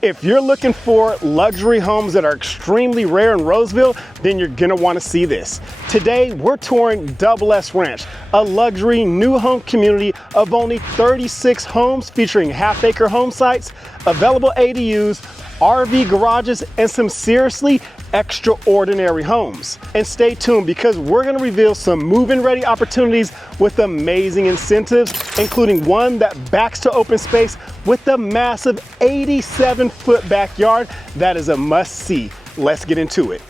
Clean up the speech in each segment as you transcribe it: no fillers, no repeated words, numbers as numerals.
If you're looking for luxury homes that are extremely rare in Roseville, then you're gonna wanna see this. Today, we're touring Double S Ranch, a luxury new home community of only 36 homes featuring half-acre home sites, available ADUs, RV garages, and some seriously extraordinary homes. And stay tuned because we're gonna reveal some move-in ready opportunities with amazing incentives, including one that backs to open space with a massive 87-foot backyard that is a must-see. Let's get into it.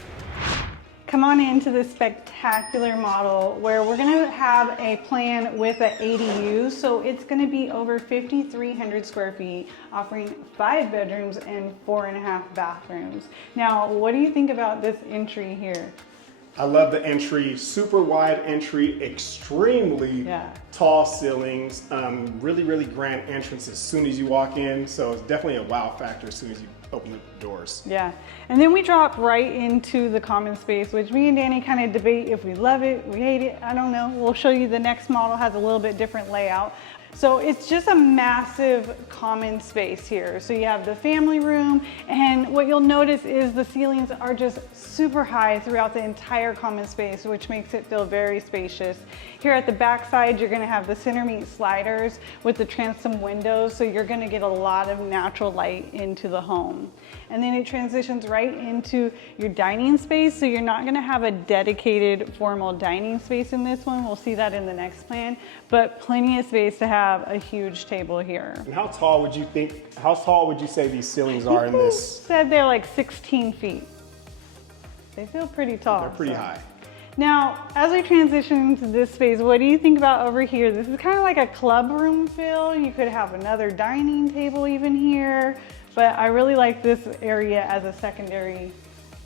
Come on into this spectacular model where we're gonna have a plan with an ADU. So it's gonna be over 5,300 square feet, offering 5 bedrooms and 4.5 bathrooms. Now, what do you think about this entry here? I love the entry, super wide entry, extremely tall ceilings, really grand entrance as soon as you walk in. So it's definitely a wow factor as soon as you open the doors. Yeah, and then we drop right into the common space, which me and Danny kind of debate if we love it, we hate it, I don't know. We'll show you the next model has a little bit different layout. So it's just a massive common space here. So you have the family room, and what you'll notice is the ceilings are just super high throughout the entire common space, which makes it feel very spacious. Here at the back side, you're gonna have the center meat sliders with the transom windows, so you're gonna get a lot of natural light into the home. And then it transitions right into your dining space, so you're not gonna have a dedicated formal dining space in this one. We'll see that in the next plan, but plenty of space to have a huge table here. And how tall would you say these ceilings are in this? Said they're like 16 feet. They feel pretty tall. They're pretty high. Now, as we transition to this space, what do you think about over here? This is kind of like a club room feel. You could have another dining table even here, but I really like this area as a secondary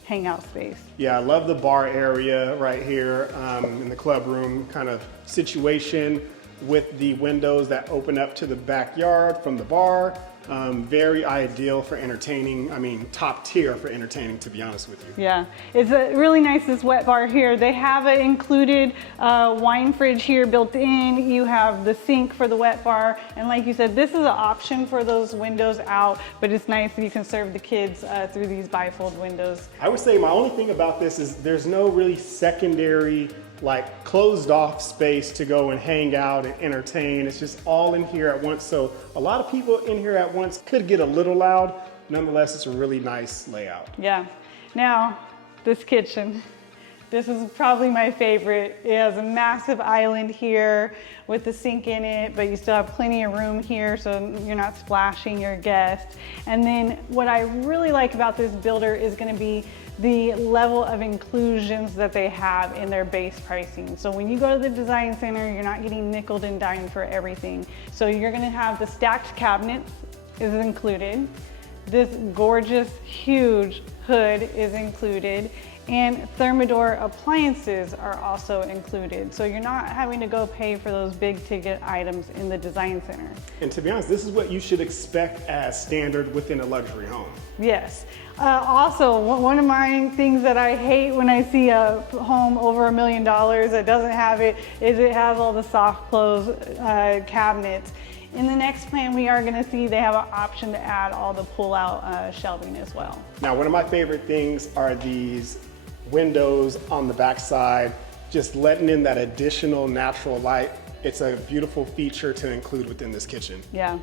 hangout space. Yeah, I love the bar area right here in the club room kind of situation with the windows that open up to the backyard from the bar. Very ideal for entertaining. I mean, top tier for entertaining, to be honest with you. Yeah, it's really nice, this wet bar here. They have an included wine fridge here built in. You have the sink for the wet bar. And like you said, this is an option for those windows out, but it's nice that you can serve the kids through these bifold windows. I would say my only thing about this is there's no really secondary like closed off space to go and hang out and entertain. It's just all in here at once. So a lot of people in here at once could get a little loud. Nonetheless, it's a really nice layout. Yeah. Now, this kitchen. This is probably my favorite. It has a massive island here with the sink in it, but you still have plenty of room here so you're not splashing your guests. And then what I really like about this builder is gonna be the level of inclusions that they have in their base pricing. So when you go to the design center, you're not getting nickeled and dimed for everything. So you're gonna have the stacked cabinets is included. This gorgeous, huge hood is included. And Thermador appliances are also included. So you're not having to go pay for those big ticket items in the design center. And to be honest, this is what you should expect as standard within a luxury home. Yes. Also, one of my things that I hate when I see a home over $1 million that doesn't have it is it has all the soft close cabinets. In the next plan, we are gonna see they have an option to add all the pull-out shelving as well. Now, one of my favorite things are these windows on the backside, just letting in that additional natural light. It's a beautiful feature to include within this kitchen. Yeah.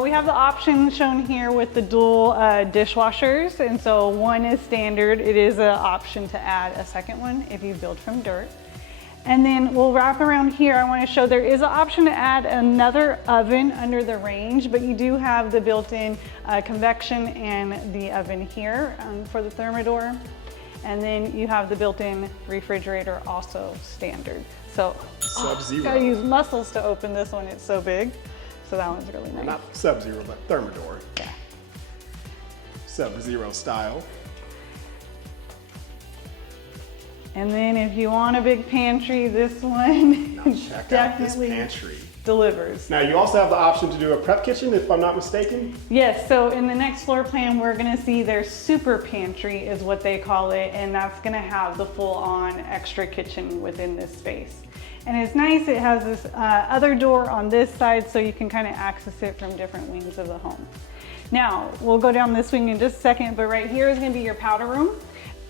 We have the option shown here with the dual dishwashers. And so one is standard. It is an option to add a second one if you build from dirt. And then we'll wrap around here. I want to show there is an option to add another oven under the range, but you do have the built-in convection and the oven here for the Thermador. And then you have the built-in refrigerator also standard. So Sub-Zero. Gotta use muscles to open this one, it's so big. So that one's really nice. Not Sub-Zero, but Thermador. Yeah. Sub-Zero style. And then if you want a big pantry, this one Now check definitely out this pantry. delivers. Now you also have the option to do a prep kitchen, if I'm not mistaken. Yes, so in the next floor plan, we're gonna see their super pantry is what they call it, and that's gonna have the full-on extra kitchen within this space. And it's nice, it has this other door on this side so you can kind of access it from different wings of the home. Now, we'll go down this wing in just a second, but right here is gonna be your powder room,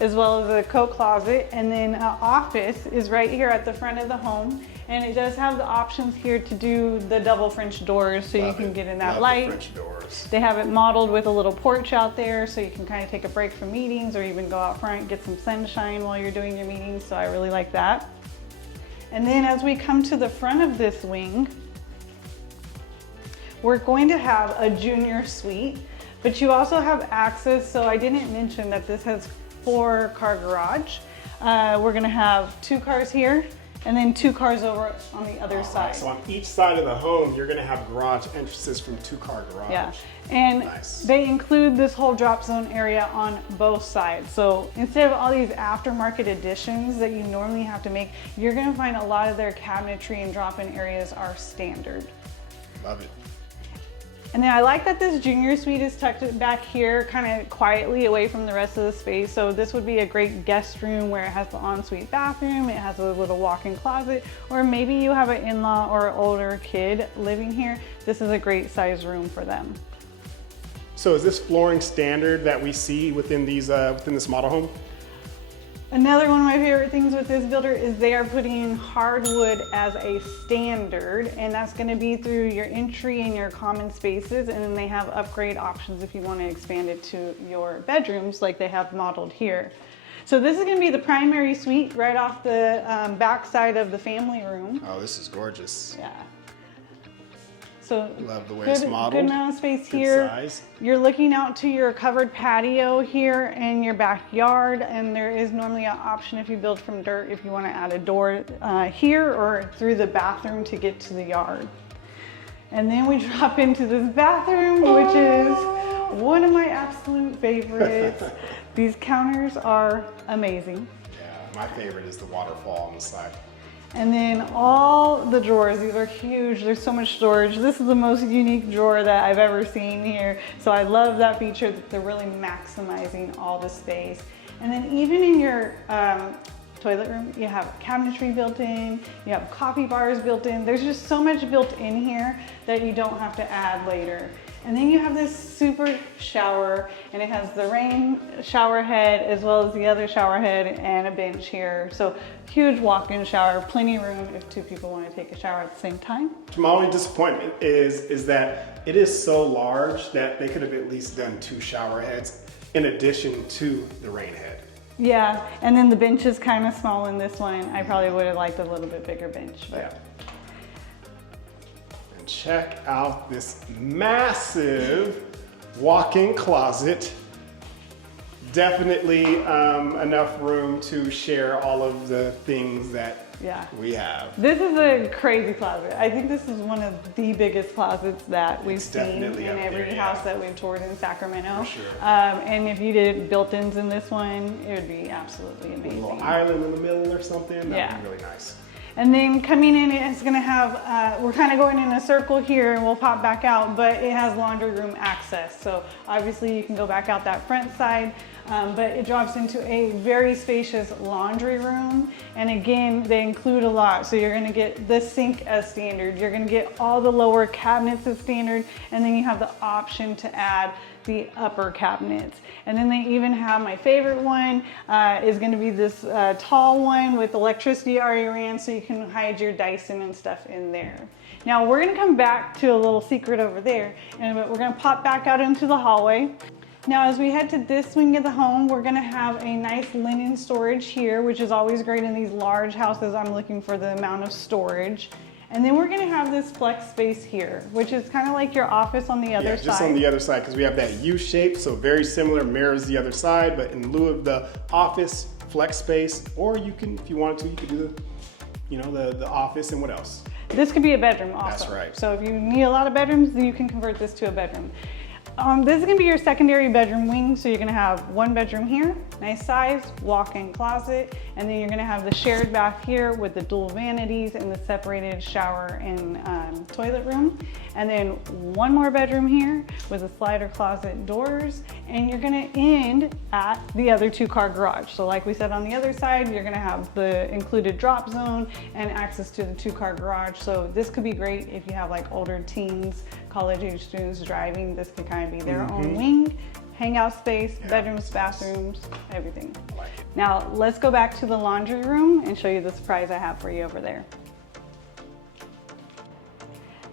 as well as a coat closet, and then an office is right here at the front of the home. And it does have the options here to do the double French doors, so you can get in that light. French doors. They have it modeled with a little porch out there, so you can kind of take a break from meetings or even go out front and get some sunshine while you're doing your meetings, so I really like that. And then as we come to the front of this wing, we're going to have a junior suite, but you also have access, so I didn't mention that this has 4-car garage. We're gonna have 2 cars here, and then 2 cars over on the other side. So on each side of the home, you're gonna have garage entrances from 2-car garage. Yeah, and nice. They include this whole drop zone area on both sides. So instead of all these aftermarket additions that you normally have to make, you're gonna find a lot of their cabinetry and drop-in areas are standard. Love it. And then I like that this junior suite is tucked back here kind of quietly away from the rest of the space. So this would be a great guest room where it has the ensuite bathroom, it has a little walk-in closet, or maybe you have an in-law or older kid living here. This is a great size room for them. So is this flooring standard that we see within these within this model home? Another one of my favorite things with this builder is they are putting hardwood as a standard, and that's going to be through your entry and your common spaces, and then they have upgrade options if you want to expand it to your bedrooms like they have modeled here. So this is going to be the primary suite right off the back side of the family room. Oh, this is gorgeous. Yeah. So love the way it's modeled. Good amount of space Good here. size. You're looking out to your covered patio here and your backyard, and there is normally an option if you build from dirt if you want to add a door here or through the bathroom to get to the yard. And then we drop into this bathroom, which is one of my absolute favorites. These counters are amazing. Yeah, my favorite is the waterfall on the side. And then all the drawers, these are huge. There's so much storage. This is the most unique drawer that I've ever seen here. So I love that feature that they're really maximizing all the space. And then even in your toilet room, you have cabinetry built in, you have coffee bars built in. There's just so much built in here that you don't have to add later. And then you have this super shower, and it has the rain shower head as well as the other shower head and a bench here. So huge walk-in shower, plenty of room if 2 people want to take a shower at the same time. My only disappointment is that it is so large that they could have at least done 2 shower heads in addition to the rain head. Yeah, and then the bench is kind of small in this one. I probably would have liked a little bit bigger bench. But. Yeah. And check out this massive walk-in closet. Definitely enough room to share all of the things that we have. This is a crazy closet. I think this is one of the biggest closets that we've seen in every house that we've toured in Sacramento. For sure. And if you did built-ins in this one, it would be absolutely amazing. A little island in the middle or something, that would be really nice. And then coming in, it's gonna have, we're kind of going in a circle here and we'll pop back out, but it has laundry room access. So obviously you can go back out that front side, but it drops into a very spacious laundry room. And again, they include a lot. So you're gonna get the sink as standard. You're gonna get all the lower cabinets as standard. And then you have the option to add the upper cabinets. And then they even have my favorite one is going to be this tall one with electricity already ran, so you can hide your Dyson and stuff in there. Now we're going to come back to a little secret over there, and we're going to pop back out into the hallway. Now as we head to this wing of the home, we're going to have a nice linen storage here, which is always great in these large houses. I'm looking for the amount of storage. And then we're gonna have this flex space here, which is kind of like your office on the other side. Yeah, just on the other side, because we have that U shape, so very similar, mirrors the other side, but in lieu of the office flex space, or you can, if you wanted to, you could do the office and what else? This could be a bedroom also. That's right. So if you need a lot of bedrooms, you can convert this to a bedroom. This is gonna be your secondary bedroom wing, so you're gonna have 1 bedroom here, nice size, walk-in closet, and then you're gonna have the shared bath here with the dual vanities and the separated shower and toilet room. And then 1 more bedroom here with a slider closet doors, and you're gonna end at the other 2-car garage. So like we said on the other side, you're gonna have the included drop zone and access to the 2-car garage. So this could be great if you have like older teens college-age students driving, this could kind of be their own wing, hangout space, bedrooms, bathrooms, everything. Now, let's go back to the laundry room and show you the surprise I have for you over there.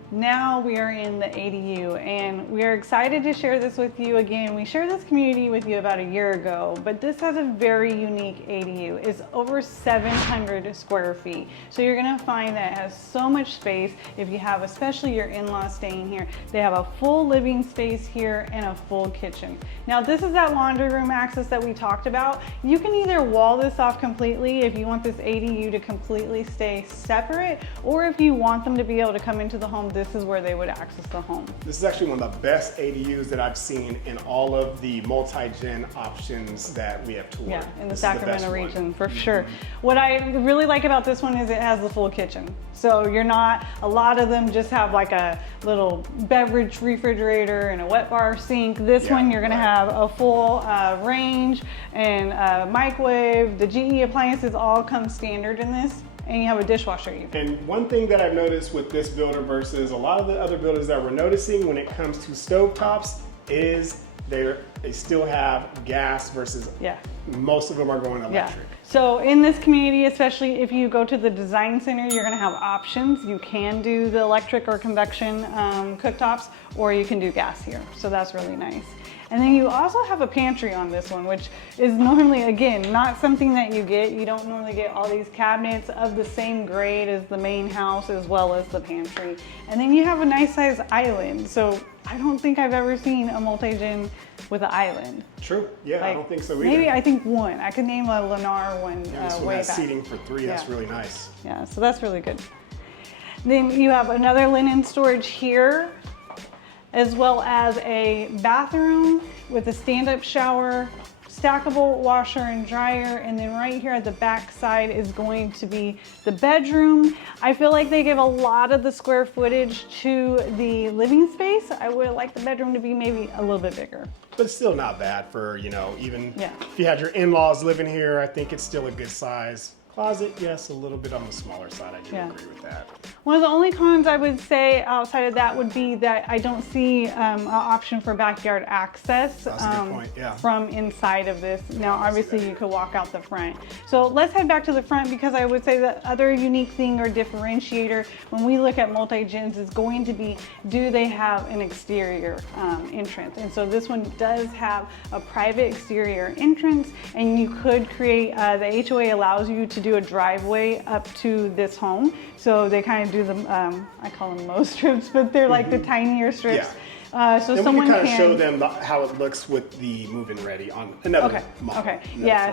Now we are in the ADU, and we are excited to share this with you again. We shared this community with you about a year ago, but this has a very unique ADU. It's over 700 square feet. So you're gonna find that it has so much space. If you have, especially your in-laws staying here, they have a full living space here and a full kitchen. Now this is that laundry room access that we talked about. You can either wall this off completely if you want this ADU to completely stay separate, or if you want them to be able to come into the home, this is where they would access the home. This is actually one of the best ADUs that I've seen in all of the multi-gen options that we have toured. Yeah, in the Sacramento region, for sure. What I really like about this one is it has the full kitchen. So you're not, a lot of them just have like a little beverage refrigerator and a wet bar sink. This one, you're gonna have a full range and a microwave. The GE appliances all come standard in this. And you have a dishwasher even. And one thing that I've noticed with this builder versus a lot of the other builders that we're noticing when it comes to stovetops is they still have gas versus most of them are going electric. So in this community, especially if you go to the design center, you're gonna have options. You can do the electric or convection cooktops, or you can do gas here. So that's really nice. And then you also have a pantry on this one, which is normally, again, not something that you get. You don't normally get all these cabinets of the same grade as the main house as well as the pantry. And then you have a nice size island. So I don't think I've ever seen a multi-gen with an island. True, yeah, like, I don't think so either. Maybe I think one. I could name a Lennar one this one has seating for 3, that's really nice. Yeah, so that's really good. Then you have another linen storage here, as well as a bathroom with a stand-up shower, stackable washer and dryer, and then right here at the back side is going to be the bedroom. I feel like they give a lot of the square footage to the living space. I would like the bedroom to be maybe a little bit bigger. But it's still not bad for, you know, even if you had your in-laws living here, I think it's still a good size. Closet, yes, a little bit on the smaller side. I do agree with that. One of the only cons I would say outside of that would be that I don't see an option for backyard access from inside of this. Now, obviously, you could walk out the front. So let's head back to the front, because I would say the other unique thing or differentiator when we look at multi-gens is going to be, do they have an exterior entrance? And so this one does have a private exterior entrance, and you could create, the HOA allows you to do a driveway up to this home. So they kind of do the, I call them Mo strips, but they're like the tinier strips. So then someone can show them how it looks with the move-in ready on another model.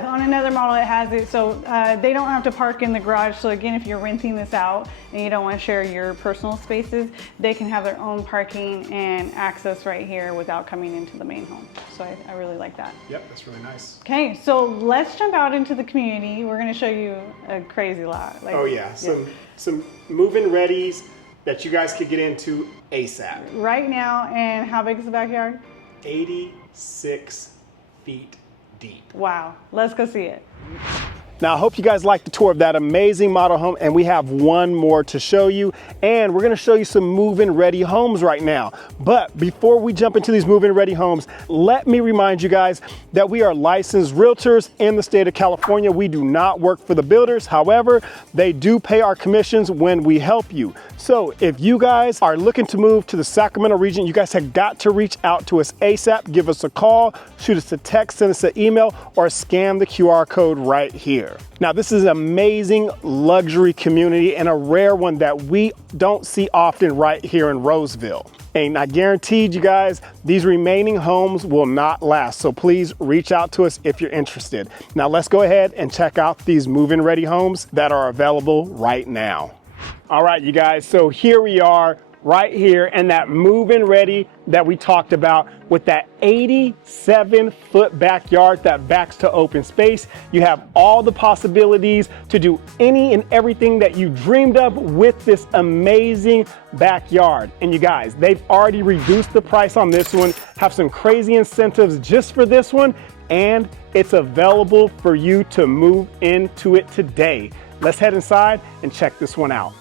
On another model it has it, so they don't have to park in the garage. So again, if you're renting this out and you don't want to share your personal spaces, they can have their own parking and access right here without coming into the main home. So I really like that. Yep, that's really nice. Okay, so let's jump out into the community. We're going to show you a crazy lot. Like, some move-in readies that you guys could get into ASAP. Right now, and how big is the backyard? 86 feet deep. Wow, let's go see it. Now, I hope you guys liked the tour of that amazing model home, and we have one more to show you, and we're gonna show you some move-in ready homes right now. But before we jump into these move-in ready homes, let me remind you guys that we are licensed realtors in the state of California. We do not work for the builders. However, they do pay our commissions when we help you. So if you guys are looking to move to the Sacramento region, you guys have got to reach out to us ASAP. Give us a call, shoot us a text, send us an email, or scan the QR code right here. Now, this is an amazing luxury community and a rare one that we don't see often right here in Roseville. And I guaranteed you guys, these remaining homes will not last. So please reach out to us if you're interested. Now let's go ahead and check out these move-in ready homes that are available right now. All right, you guys, so here we are right here in that move-in ready that we talked about with that 87-foot backyard that backs to open space. You have all the possibilities to do any and everything that you dreamed of with this amazing backyard. And you guys, they've already reduced the price on this one, have some crazy incentives just for this one, and it's available for you to move into it today. Let's head inside and check this one out.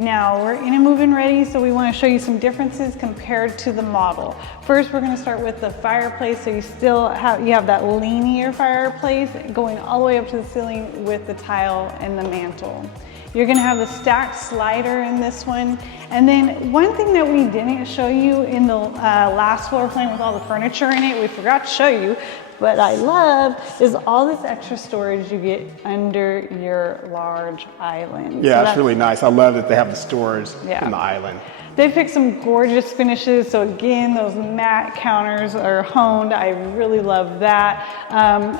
Now we're in a move-in ready, so we want to show you some differences compared to the model. First, we're going to start with the fireplace. So you have that linear fireplace going all the way up to the ceiling with the tile and the mantle. You're going to have the stacked slider in this one. And then one thing that we didn't show you in the last floor plan with all the furniture in it, we forgot to show you, but I love, is all this extra storage you get under your large island. Yeah, so that's really nice. I love that they have the storage Yeah. in the island. They picked some gorgeous finishes. So again, those matte counters are honed. I really love that.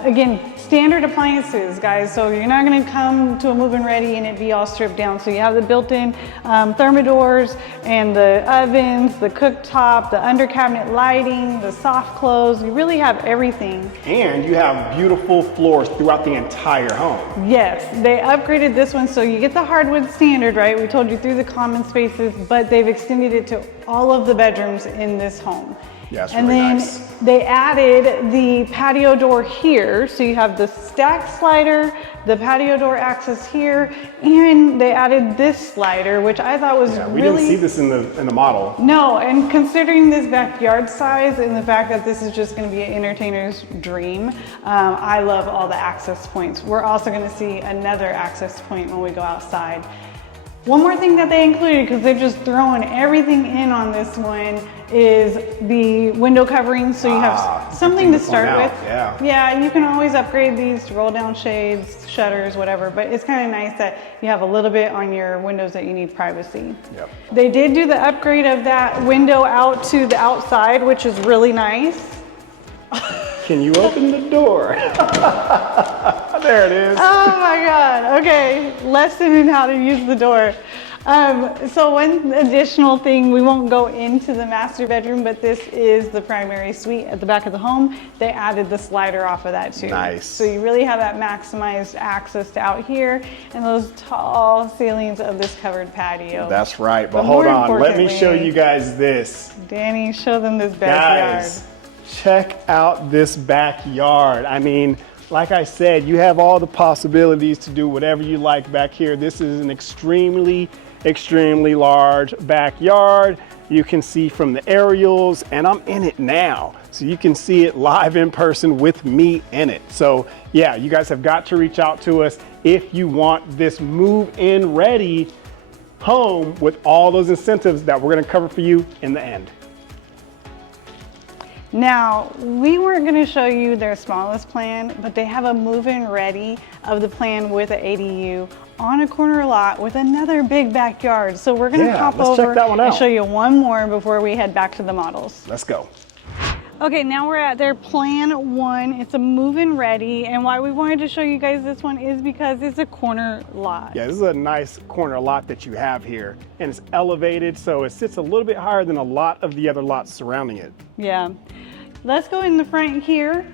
Again, standard appliances, guys. So you're not gonna come to a move-in ready and it be all stripped down. So you have the built-in thermidors and the ovens, the cooktop, the under cabinet lighting, the soft close. You really have everything. And you have beautiful floors throughout the entire home. Yes, they upgraded this one. So you get the hardwood standard, right? We told you through the common spaces, but they've extended it to all of the bedrooms in this home. Yeah, it's and really then nice. they added the patio door here. So you have the stacked slider, the patio door access here, and they added this slider, which I thought was We really... didn't see this in the model. No, and considering this backyard size and the fact that this is just going to be an entertainer's dream, I love all the access points. We're also going to see another access point when we go outside. One more thing that they included, because they're just throwing everything in on this one, is the window covering. So you have something to start with. Yeah, you can always upgrade these to roll down shades, shutters, whatever, but it's kind of nice that you have a little bit on your windows that you need privacy. Yep. They did do the upgrade of that window out to the outside, which is really nice. Can you open the door? There it is. Oh my God. Okay. Lesson in how to use the door. So one additional thing, we won't go into the master bedroom, but this is the primary suite at the back of the home. They added the slider off of that too. Nice. So you really have that maximized access to out here and those tall ceilings of this covered patio. That's right. But But hold more on. Let me importantly- show you guys this. Danny, show them this backyard. Guys, check out this backyard. I mean, like I said, you have all the possibilities to do whatever you like back here. This is an extremely large backyard. You can see from the aerials, and I'm in it now. So you can see it live in person with me in it. So yeah, you guys have got to reach out to us if you want this move-in ready home with all those incentives that we're gonna cover for you in the end. Now, we weren't going to show you their smallest plan, but they have a move-in ready of the plan with an ADU on a corner lot with another big backyard. So we're going to hop let's over check that one and out. show you one more before we head back to the models. Let's go. Okay, now we're at their plan one. It's a move-in ready, and why we wanted to show you guys this one is because it's a corner lot. Yeah, this is a nice corner lot that you have here, and it's elevated, so it sits a little bit higher than a lot of the other lots surrounding it. Yeah. Let's go in the front here.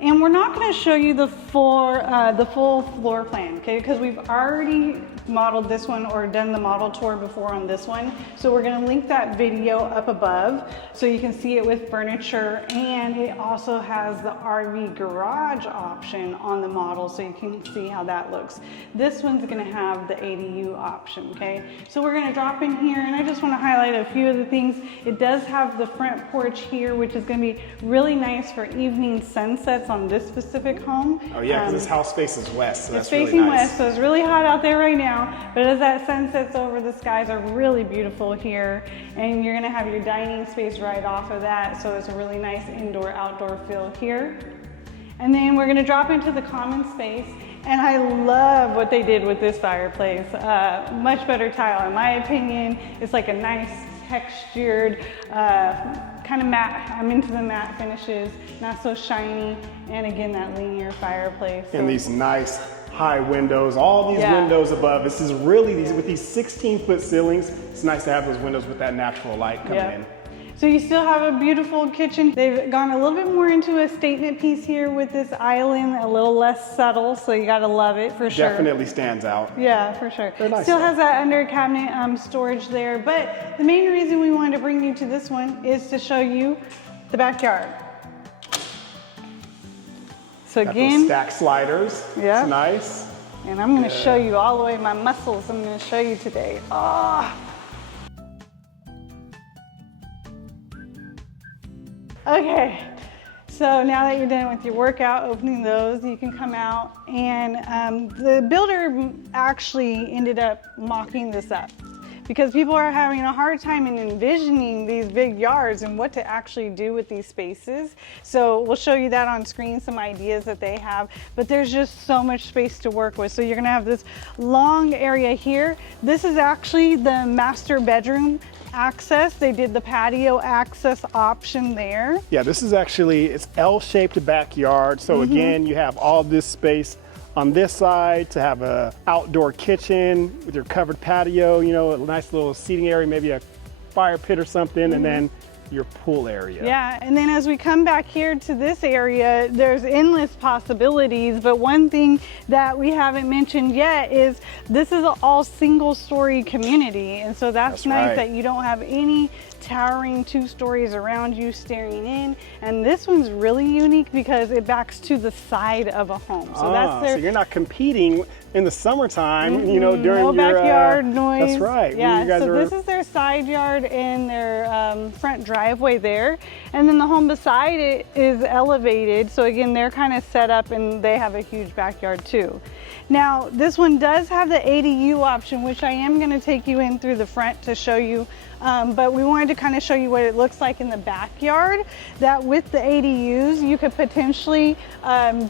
And we're not going to show you the full floor plan, okay? Because we've already modeled this one or done the model tour before on this one. So we're going to link that video up above so you can see it with furniture, and it also has the RV garage option on the model so you can see how that looks. This one's going to have the ADU option, okay? So we're going to drop in here, and I just want to highlight a few of the things. It does have the front porch here, which is going to be really nice for evening sunsets on this specific home. Oh yeah, because this house faces west, so It's that's really facing nice. west, so it's really hot out there right now, but as that sun sets over, the skies are really beautiful here, and you're gonna have your dining space right off of that, so it's a really nice indoor-outdoor feel here. And then we're gonna drop into the common space, and I love what they did with this fireplace. Much better tile, in my opinion. It's like a nice textured, kind of matte. I'm into the matte finishes, not so shiny, and again, that linear fireplace. And these nice high windows, all these Yeah. windows above. This is really, with these 16-foot ceilings, it's nice to have those windows with that natural light coming in. So you still have a beautiful kitchen. They've gone a little bit more into a statement piece here with this island, a little less subtle, so you gotta love it for sure. Definitely stands out. Yeah, for sure. Very nice Still though. has that under cabinet storage there, but the main reason we wanted to bring you to this one is to show you the backyard. So Got those again, stack sliders. Yeah. It's nice. And I'm gonna show you all the way my muscles. I'm gonna show you today. Oh. Okay, so now that you're done with your workout, opening those, you can come out, and the builder actually ended up mocking this up because people are having a hard time in envisioning these big yards and what to actually do with these spaces. So we'll show you that on screen, some ideas that they have, but there's just so much space to work with. So you're gonna have this long area here. This is actually the master bedroom access. They did the patio access option there. Yeah, this is actually, it's L-shaped backyard. So again, you have all this space on this side to have a outdoor kitchen with your covered patio, you know, a nice little seating area, maybe a fire pit or something, and then your pool area. Yeah, and then as we come back here to this area, there's endless possibilities, but one thing that we haven't mentioned yet is this is an all single story community, and so that's nice right. that you don't have any towering 2 stories around you staring in. And this one's really unique because it backs to the side of a home. So that's so you're not competing in the summertime, you know, during no your backyard noise. That's right. Yeah, so this is their side yard and their front driveway there. And then the home beside it is elevated. So again, they're kind of set up and they have a huge backyard too. Now, this one does have the ADU option, which I am going to take you in through the front to show you. But we wanted to kind of show you what it looks like in the backyard, that with the ADUs, you could potentially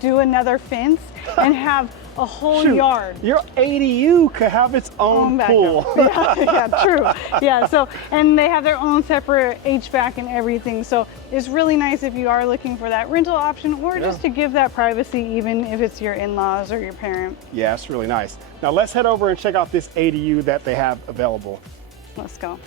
do another fence and have a whole yard. Your ADU could have its own pool. Yeah, true. Yeah, so, and they have their own separate HVAC and everything. So it's really nice if you are looking for that rental option or just to give that privacy, even if it's your in-laws or your parent. Yeah, it's really nice. Now let's head over and check out this ADU that they have available. Let's go.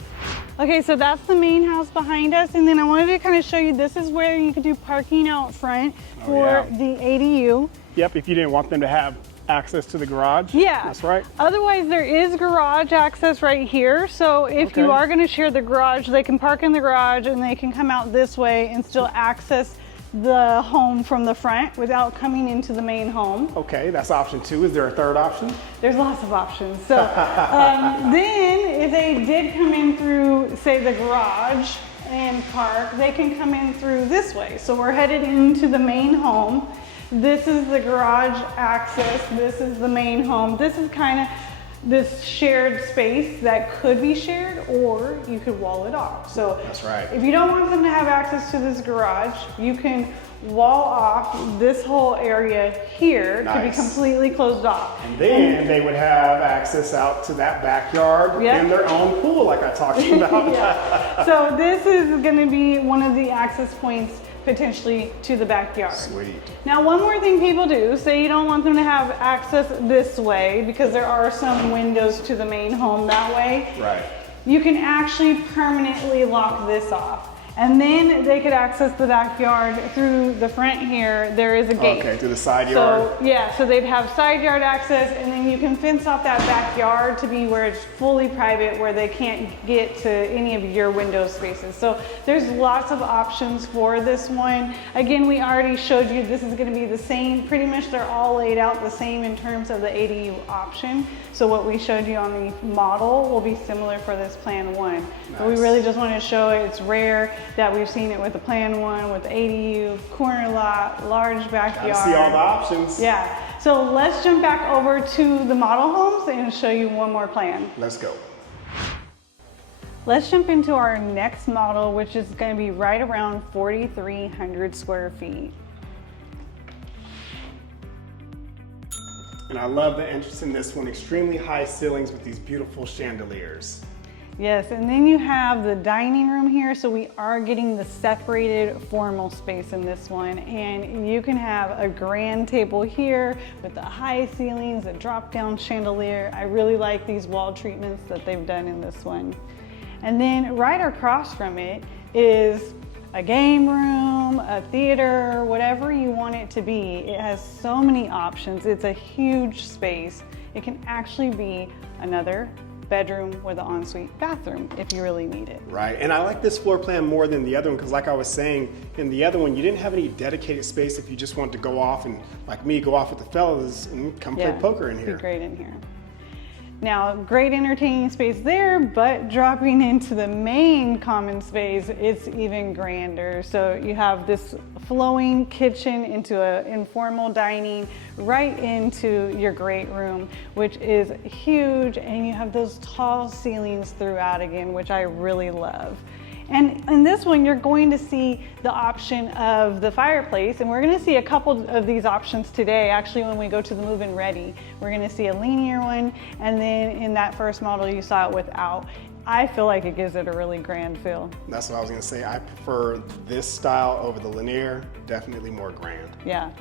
Okay, so that's the main house behind us, and then I wanted to kind of show you, this is where you can do parking out front for the ADU. Yep, if you didn't want them to have access to the garage. Yeah, that's right. Otherwise, there is garage access right here. So if you are going to share the garage, they can park in the garage and they can come out this way and still access the home from the front without coming into the main home. Okay, that's option 2. Is there a third option? There's lots of options. So then if they did come in through, say, the garage and park, they can come in through this way. So we're headed into the main home. This is the garage access. This is the main home. This is kind of this shared space that could be shared, or you could wall it off. So that's right. If you don't want them to have access to this garage, you can wall off this whole area here to be completely closed off. And then they would have access out to that backyard and their own pool, like I talked about. So this is going to be one of the access points potentially to the backyard. Sweet. Now, one more thing people do, say you don't want them to have access this way because there are some windows to the main home that way. Right. You can actually permanently lock this off. And then they could access the backyard through the front here. There is a gate. Okay, through the side yard. So yeah, so they'd have side yard access, and then you can fence off that backyard to be where it's fully private, where they can't get to any of your window spaces. So there's lots of options for this one. Again, we already showed you this is going to be the same. Pretty much they're all laid out the same in terms of the ADU option. So what we showed you on the model will be similar for this Plan 1. Nice. But we really just want to show it. It's rare that we've seen it with the Plan 1, with the ADU, corner lot, large backyard. Gotta see all the options. Yeah. So let's jump back over to the model homes and show you one more plan. Let's go. Let's jump into our next model, which is going to be right around 4,300 square feet. And I love the entrance in this one. Extremely high ceilings with these beautiful chandeliers. Yes, and then you have the dining room here, so we are getting the separated formal space in this one, and you can have a grand table here with the high ceilings, a drop-down chandelier. I really like these wall treatments that they've done in this one. And then right across from it is a game room, a theater, whatever you want it to be. It has so many options. It's a huge space. It can actually be another bedroom with an ensuite bathroom if you really need it. Right, and I like this floor plan more than the other one because like I was saying, in the other one, you didn't have any dedicated space if you just wanted to go off and, like me, go off with the fellas and come play poker in here. It'd be great in here. Now, great entertaining space there, but dropping into the main common space, it's even grander. So you have this flowing kitchen into an informal dining right into your great room, which is huge, and you have those tall ceilings throughout again, which I really love. And in this one, you're going to see the option of the fireplace, and we're going to see a couple of these options today. Actually, when we go to the move-in ready, we're going to see a linear one, and then in that first model, you saw it without. I feel like it gives it a really grand feel. That's what I was going to say. I prefer this style over the linear, definitely more grand. Yeah.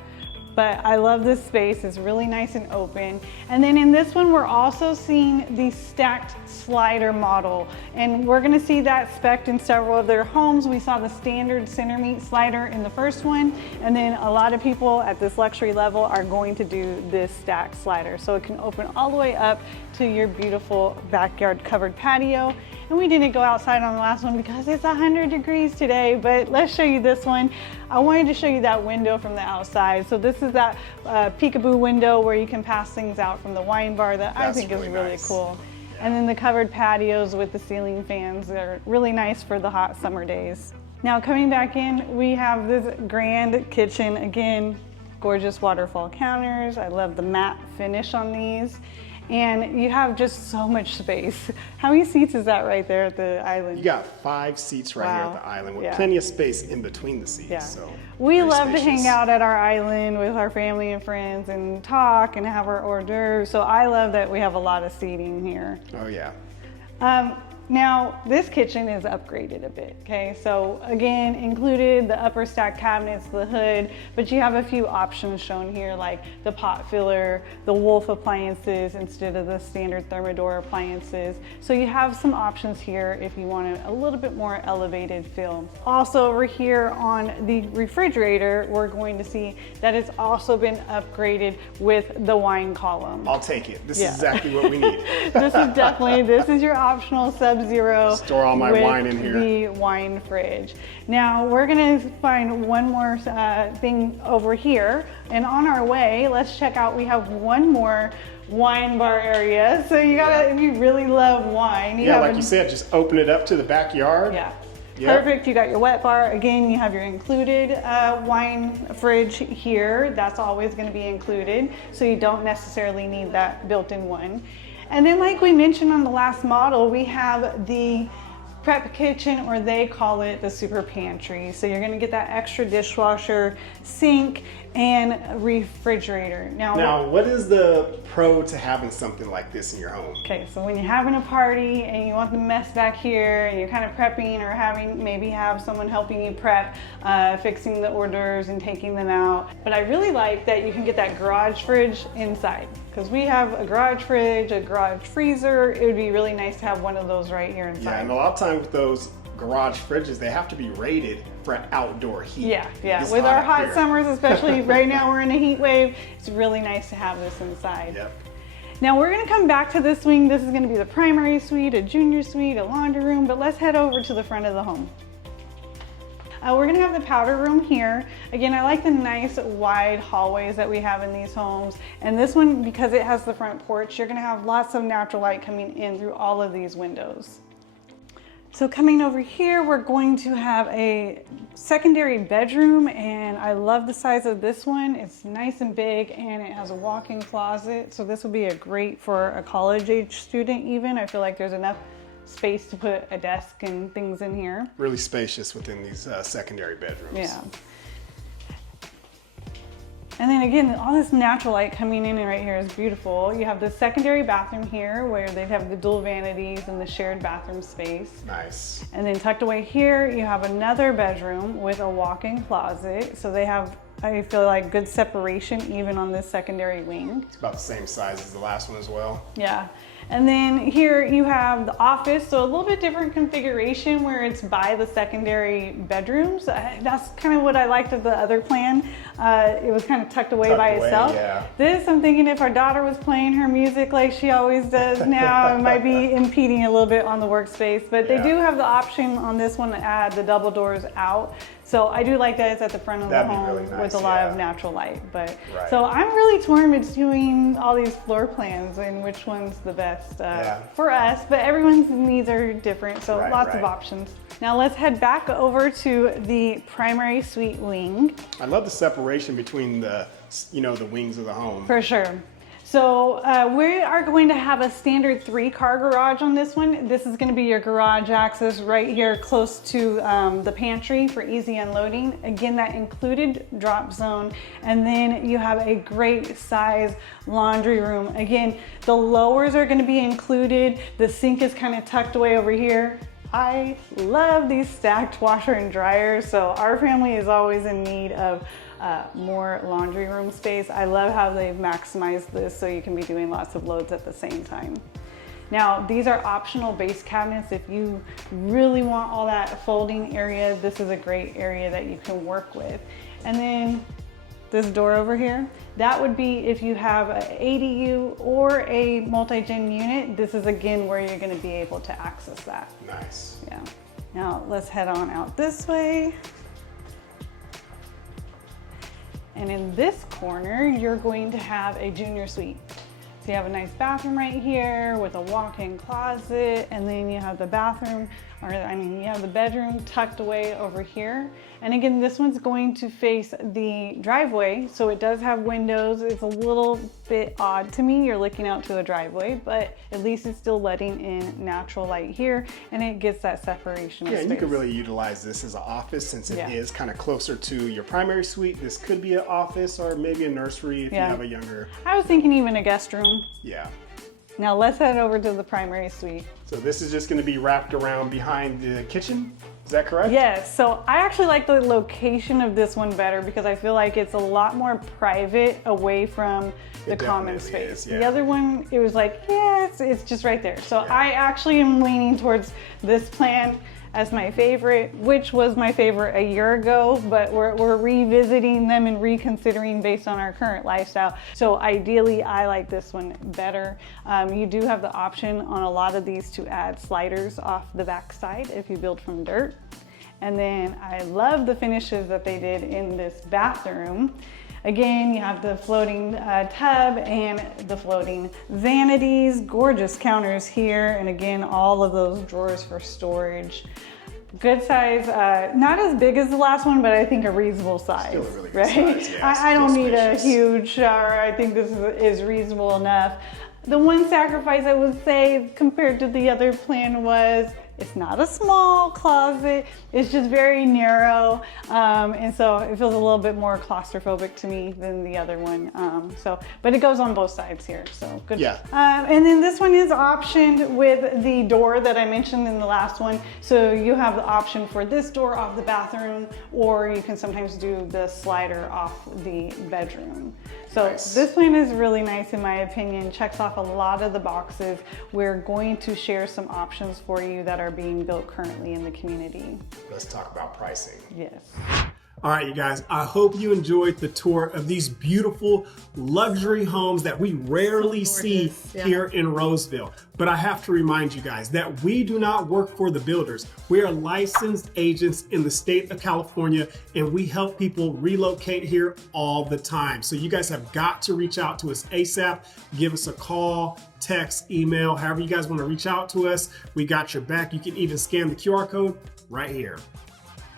But I love this space, it's really nice and open. And then in this one, we're also seeing the stacked slider model. And we're gonna see that spec'd in several of their homes. We saw the standard center meat slider in the first one. And then a lot of people at this luxury level are going to do this stacked slider. So it can open all the way up to your beautiful backyard covered patio. And we didn't go outside on the last one because it's 100 degrees today, but let's show you this one. I wanted to show you that window from the outside. So this is that peekaboo window where you can pass things out from the wine bar that I think is really nice. cool. Yeah. And then the covered patios with the ceiling fans are really nice for the hot summer days. Now coming back in, we have this grand kitchen. Again, gorgeous waterfall counters. I love the matte finish on these. And you have just so much space. How many seats is that right there at the island? You got 5 seats right here at the island with plenty of space in between the seats. Yeah. So we love to hang out at our island with our family and friends and talk and have our hors d'oeuvres. So I love that we have a lot of seating here. Oh yeah. Now, this kitchen is upgraded a bit, okay? So again, included the upper stack cabinets, the hood, but you have a few options shown here like the pot filler, the Wolf appliances instead of the standard Thermador appliances. So you have some options here if you want a little bit more elevated feel. Also over here on the refrigerator, we're going to see that it's also been upgraded with the wine column. I'll take it. This is exactly what we need. This is your optional Sub-Zero. Store all my wine in here. The wine fridge. Now we're gonna find one more thing over here, and on our way, let's check out. We have one more wine bar area. So you gotta, if you really love wine, like you said, just open it up to the backyard. Yeah. Yep. Perfect. You got your wet bar. Again, you have your included wine fridge here. That's always going to be included, so you don't necessarily need that built-in one. And then like we mentioned on the last model, we have the prep kitchen, or they call it the super pantry. So you're gonna get that extra dishwasher, sink, and refrigerator. Now, what is the pro to having something like this in your home? Okay, so when you're having a party and you want the mess back here and you're kind of prepping or maybe have someone helping you prep, fixing the hors d'oeuvres and taking them out. But I really like that you can get that garage fridge inside, because we have a garage fridge, a garage freezer. It would be really nice to have one of those right here inside. Yeah, and a lot of times with those garage fridges, they have to be rated for outdoor heat. Yeah. With our hot summers, especially right now we're in a heat wave, it's really nice to have this inside. Yep. Now we're gonna come back to this wing. This is gonna be the primary suite, a junior suite, a laundry room, but let's head over to the front of the home. We're gonna have the powder room here. Again, I like the nice wide hallways that we have in these homes. And this one, because it has the front porch, you're gonna have lots of natural light coming in through all of these windows. So coming over here, we're going to have a secondary bedroom, and I love the size of this one. It's nice and big, and it has a walk-in closet. So this would be great for a college-age student even. I feel like there's enough space to put a desk and things in here. Really spacious within these secondary bedrooms. Yeah. And then again, all this natural light coming in right here is beautiful. You have the secondary bathroom here where they have the dual vanities and the shared bathroom space. Nice. And then tucked away here, you have another bedroom with a walk-in closet. So they have, I feel like, good separation even on this secondary wing. It's about the same size as the last one as well. Yeah. And then here you have the office, so a little bit different configuration where it's by the secondary bedrooms. That's kind of what I liked of the other plan. It was kind of tucked away by itself. Yeah. This, I'm thinking if our daughter was playing her music like she always does now, it might be impeding a little bit on the workspace, but they do have the option on this one to add the double doors out. So I do like that it's at the front of the home really nice, with a lot of natural light. But so I'm really torn between all these floor plans and which one's the best for us. But everyone's needs are different, so lots of options. Now let's head back over to the primary suite wing. I love the separation between the the wings of the home. For sure. So we are going to have a standard 3-car garage on this one. This is going to be your garage access right here close to the pantry for easy unloading. Again, that included drop zone. And then you have a great size laundry room. Again, the lowers are going to be included. The sink is kind of tucked away over here. I love these stacked washer and dryers. So our family is always in need of more laundry room space. I love how they've maximized this so you can be doing lots of loads at the same time. Now, these are optional base cabinets. If you really want all that folding area, this is a great area that you can work with. And then this door over here, that would be if you have an ADU or a multi-gen unit. This is again where you're going to be able to access that. Nice. Yeah. Now let's head on out this way. And in this corner, you're going to have a junior suite. So you have a nice bathroom right here with a walk-in closet, and then you have the bathroom, you have the bedroom tucked away over here. And again, this one's going to face the driveway, so it does have windows. It's a little bit odd to me. You're looking out to a driveway, but at least it's still letting in natural light here, and it gets that separation of space. And you could really utilize this as an office since it is kind of closer to your primary suite. This could be an office or maybe a nursery if you have a younger. I was thinking even a guest room. Yeah. Now let's head over to the primary suite. So this is just going to be wrapped around behind the kitchen. Is that correct? Yes. So I actually like the location of this one better because I feel like it's a lot more private away from the common space. The other one, it was like, it's just right there. So I actually am leaning towards this plan as my favorite, which was my favorite a year ago, but we're revisiting them and reconsidering based on our current lifestyle. So ideally, I like this one better. You do have the option on a lot of these to add sliders off the back side if you build from dirt. And then I love the finishes that they did in this bathroom. Again, you have the floating tub and the floating vanities, gorgeous counters here, and again, all of those drawers for storage. Good size, not as big as the last one, but I think a reasonable size. Still a really good size, yeah. I don't need a huge shower. I think this is reasonable enough. The one sacrifice I would say compared to the other plan was it's not a small closet, it's just very narrow, and so it feels a little bit more claustrophobic to me than the other one. But it goes on both sides here, so good. Yeah. And then this one is optioned with the door that I mentioned in the last one. So you have the option for this door off the bathroom, or you can sometimes do the slider off the bedroom. So this plan is really nice in my opinion, checks off a lot of the boxes. We're going to share some options for you that are being built currently in the community. Let's talk about pricing. Yes. All right, you guys, I hope you enjoyed the tour of these beautiful luxury homes that we rarely see here in Roseville. But I have to remind you guys that we do not work for the builders. We are licensed agents in the state of California, and we help people relocate here all the time. So you guys have got to reach out to us ASAP. Give us a call, text, email, however you guys want to reach out to us. We got your back. You can even scan the QR code right here.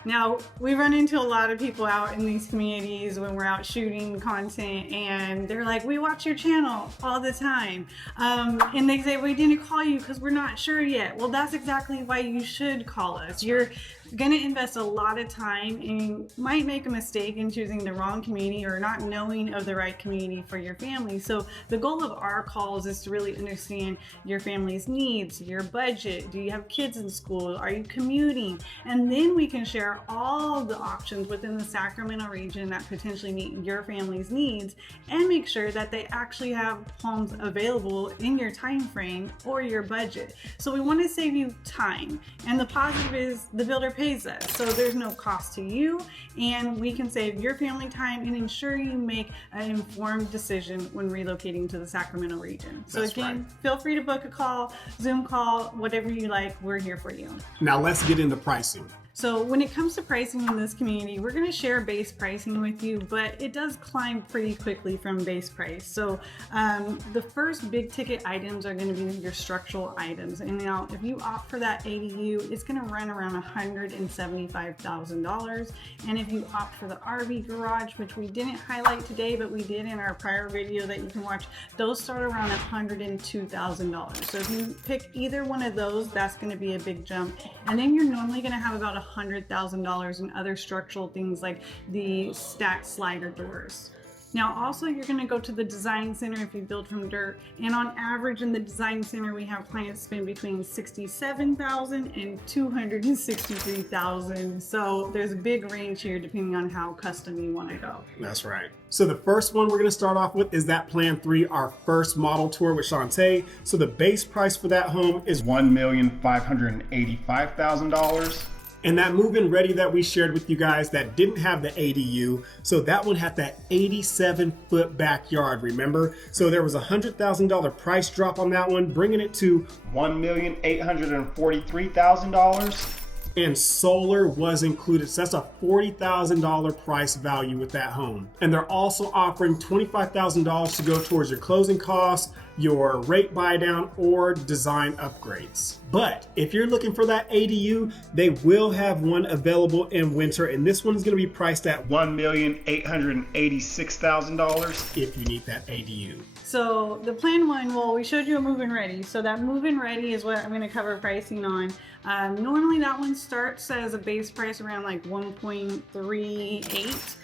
Now, we run into a lot of people out in these communities when we're out shooting content, and they're like, we watch your channel all the time. And they say, we didn't call you because we're not sure yet. Well, that's exactly why you should call us. You're going to invest a lot of time, and you might make a mistake in choosing the wrong community or not knowing of the right community for your family. So the goal of our calls is to really understand your family's needs, your budget. Do you have kids in school? Are you commuting? And then we can share all the options within the Sacramento region that potentially meet your family's needs and make sure that they actually have homes available in your time frame or your budget. So we want to save you time, and the positive is the builder pays us, so there's no cost to you, and we can save your family time and ensure you make an informed decision when relocating to the Sacramento region. So That's again, right. feel free to book a call, Zoom call, whatever you like, we're here for you. Now let's get into pricing. So when it comes to pricing in this community, we're going to share base pricing with you, but it does climb pretty quickly from base price. So the first big ticket items are going to be your structural items. And now if you opt for that ADU, it's going to run around $175,000. And if you opt for the RV garage, which we didn't highlight today, but we did in our prior video that you can watch, those start around $102,000. So if you pick either one of those, that's going to be a big jump. And then you're normally going to have about $100,000 in other structural things like the stacked slider doors. Now also you're going to go to the design center if you build from dirt, and on average in the design center we have clients spend between $67,000 and $263,000. So there's a big range here depending on how custom you want to go. That's right. So the first one we're going to start off with is that Plan 3, our first model tour with Shantae. So the base price for that home is $1,585,000. And that move-in ready that we shared with you guys that didn't have the ADU, so that one had that 87-foot backyard, remember? So there was a $100,000 price drop on that one, bringing it to $1,843,000. and solar was included. So that's a $40,000 price value with that home. And they're also offering $25,000 to go towards your closing costs, your rate buy down, or design upgrades. But if you're looking for that ADU, they will have one available in winter, and this one is going to be priced at $1,886,000. if you need that ADU. So the plan one, well, we showed you a move-in ready. So that move-in ready is what I'm going to cover pricing on. Normally that one starts as a base price around like 1.38,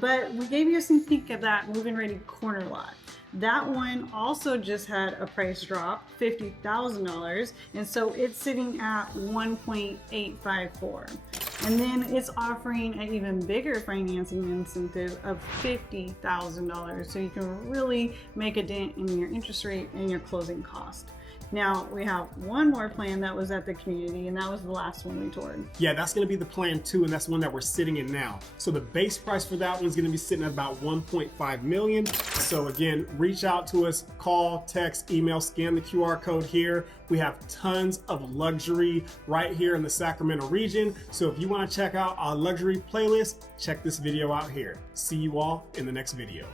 but we gave you a sneak peek of that move-in ready corner lot. That one also just had a price drop, $50,000, and so it's sitting at 1.854. And then it's offering an even bigger financing incentive of $50,000, so you can really make a dent in your interest rate and your closing cost. Now we have one more plan that was at the community, and that was the last one we toured. Yeah, that's going to be the Plan 2, and that's the one that we're sitting in now. So the base price for that one is going to be sitting at about $1.5 million. So again, reach out to us, call, text, email, scan the QR code here. We have tons of luxury right here in the Sacramento region. So if you want to check out our luxury playlist, check this video out here. See you all in the next video.